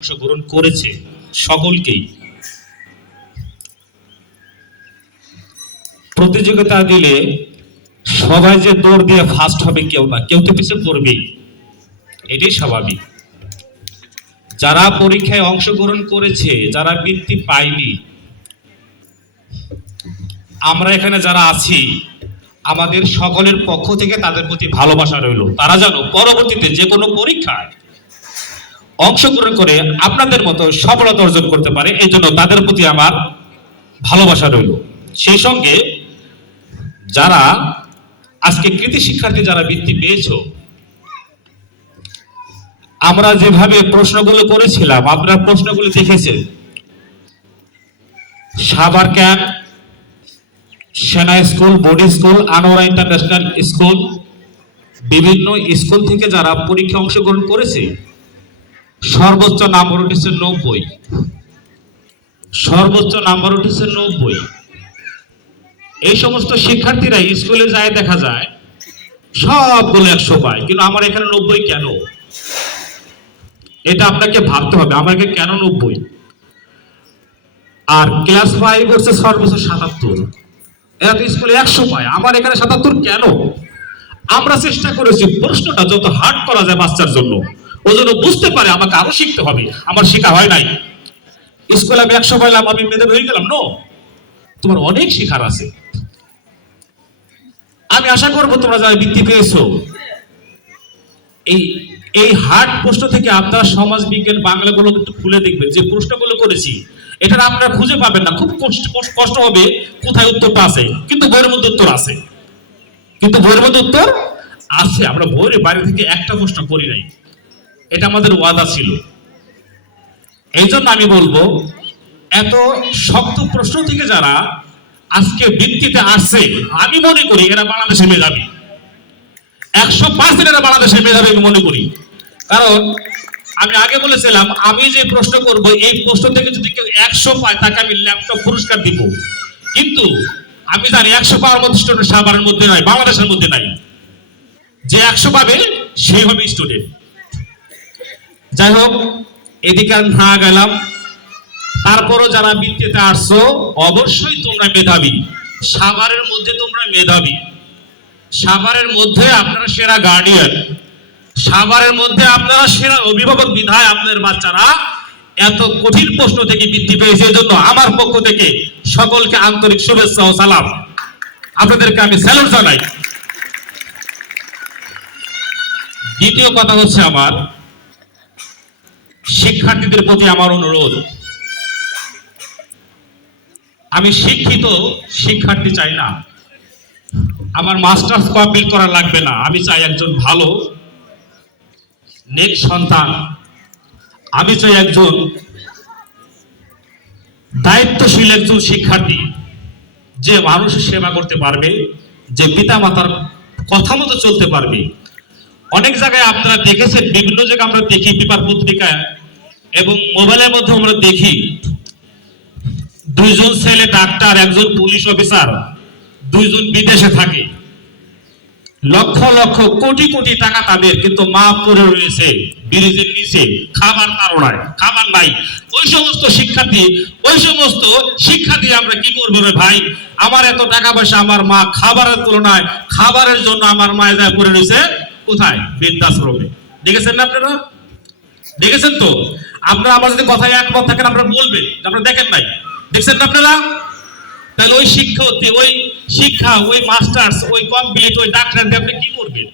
অংশগ্রহণ করেছে সকলকেই প্রতিযোগিতা দিলে সবাই যে দৌড় দিয়ে ফার্স্ট হবে কেউ না, কেউ তো পিছিয়ে পড়বেই, এটাই স্বাভাবিক। যারা পরীক্ষায় অংশগ্রহণ করেছে, যারা বৃত্তি পায়নি, আমরা এখানে যারা আছি আমাদের সকলের পক্ষ থেকে তাদের প্রতি ভালোবাসা রইল। তারা যেন পরবর্তীতে যে কোনো পরীক্ষায় অংশগ্রহণ করে আপনাদের মতো সফলতা অর্জন করতে পারে, এই জন্য তাদের প্রতি আমার ভালোবাসা রইল। সেই সঙ্গে যারা আজকে কৃতি শিক্ষার্থী যারা বৃত্তি পেয়েছো, আমরা যেভাবে প্রশ্নগুলো করেছিলাম আপনারা প্রশ্নগুলো দেখেছেন। সাভার ক্যাম্প, সেনা school, board school, Anwara international school, বিভিন্ন স্কুল থেকে যারা পরীক্ষা অংশগ্রহণ করেছে সর্বোচ্চ নাম্বার উঠেছে 90, সর্বোচ্চ নাম্বার উঠেছে 90। এই সমস্ত শিক্ষার্থীরা স্কুলে যায় দেখা যায় সবগুলো 100 পায়, কিন্তু আমার এখানে 90 কেন? এটা আপনাকে ভাবতে হবে, আমার এখানে কেন 90? আর ক্লাস 5 করছে সর্বোচ্চ 77, এরা তো স্কুলে 100 পায়, আমার এখানে 77 কেন? আমরা চেষ্টা করেছি প্রশ্নটা যত হার্ড করা যায় বাচ্চার জন্য, ও যেন বুঝতে পারে আমাকে আরো শিখতে হবে, আমার শেখা হয় নাই। স্কুলে আমি 100 পাইলাম, আমি মেধাবী হয়ে গেলাম? নো, তোমার অনেক শেখার আছে। আমি আশা করবো তোমরা যারা বৃত্তি পেয়েছো এই হার্ড প্রশ্ন থেকে আপনারা সমাজ বিজ্ঞান বাংলাগুলো একটু খুলে দেখবেন। যে প্রশ্নগুলো করেছি এটা আপনারা খুঁজে পাবেন না, খুব কষ্ট হবে কোথায় উত্তরটা আছে, কিন্তু বইয়ের মধ্যে উত্তর আছে, কিন্তু বইয়ের মধ্যে উত্তর আছে। আমরা বইয়ের বাইরে থেকে একটা প্রশ্ন করি নাই, এটা আমাদের ওয়াদা ছিল। এই জন্য আমি বলবো এত শক্ত প্রশ্ন থেকে যারা আজকে বৃত্তিতে আসছে, আমি মনে করি এরা বাংলাদেশে মেধাবী, 100% এরা বাংলাদেশে মেধাবী আমি মনে করি। কারণ আমি আগে বলেছিলাম আমি যে প্রশ্ন করব এই প্রশ্ন থেকে যদি কেউ 100 পায় তাকে আমি ল্যাপটপ পুরস্কার দিব, কিন্তু আমি জানি 100 পাওয়ার মতো স্টুডেন্ট সাভারের মধ্যে নাই, বাংলাদেশের মধ্যে নাই। যে 100 পাবে সেই হবে স্টুডেন্ট। যাই হোক, এদিকে না গেলাম, তারপরও যারা বৃত্তিতে আসছো অবশ্যই তোমরা মেধাবী, সাভারের মধ্যে তোমরা মেধাবী, সাভারের মধ্যে আপনারা সেরা গার্ডিয়ান, সাভারের মধ্যে আপনারা সেরা অভিভাবক, বিধায় আপনাদের বাচ্চারা এত কঠিন প্রশ্ন থেকে বৃত্তি পেয়েছে। এই জন্য আমার পক্ষ থেকে সকলকে আন্তরিক শুভেচ্ছা ও সালাম, আপনাদেরকে আমি স্যালুট জানাই। দ্বিতীয় কথা হচ্ছে আমার শিক্ষার্থীদের প্রতি আমার অনুরোধ, আমি শিক্ষিত শিক্ষার্থী চাই না, আমার মাস্টার্স কমপ্লিট করা লাগবে না, আমি চাই একজন ভালো নেক সন্তান, আমি চাই একজন দায়িত্বশীল একজন শিক্ষার্থী, যে মানুষের সেবা করতে পারবে, যে পিতা মাতার কথা মতো চলতে পারবে। অনেক জায়গায় আপনারা দেখেছেন, বিভিন্ন জায়গায় আমরা দেখি পেপার পত্রিকায় এবং মোবাইলের মধ্যে আমরা দেখি 2 জন ছেলে ডাক্তার, একজন পুলিশ অফিসার, 2 জন বিদেশে থাকে, লক্ষ লক্ষ কোটি কোটি টাকা তাদের, কিন্তু মা পড়ে রয়েছে ব্রিজের নিচে, খাবার তাড়নায়, খাবার নাই। ওই সমস্ত শিক্ষার্থী, ওই সমস্ত শিক্ষা দিয়ে আমরা কি করবো রে ভাই? আমার এত টাকা পয়সা, আমার মা খাবারের তুলনায়, খাবারের জন্য আমার মায়ের যায় পড়ে রয়েছে কোথায়? বৃদ্ধাশ্রমে। দেখেছেন না আপনারা? দেখেছেন তো? আপনারা আমার যদি কথায় একমত থাকেন আপনারা বলবেন, আপনারা দেখেন নাই, দেখছেন না আপনারা? তাহলে ওই শিক্ষার্থী, ওই শিক্ষা, ওই মাস্টার্স, ওই কমপ্লিট, ওই ডাক্তার দিয়ে আপনি কি করবেন?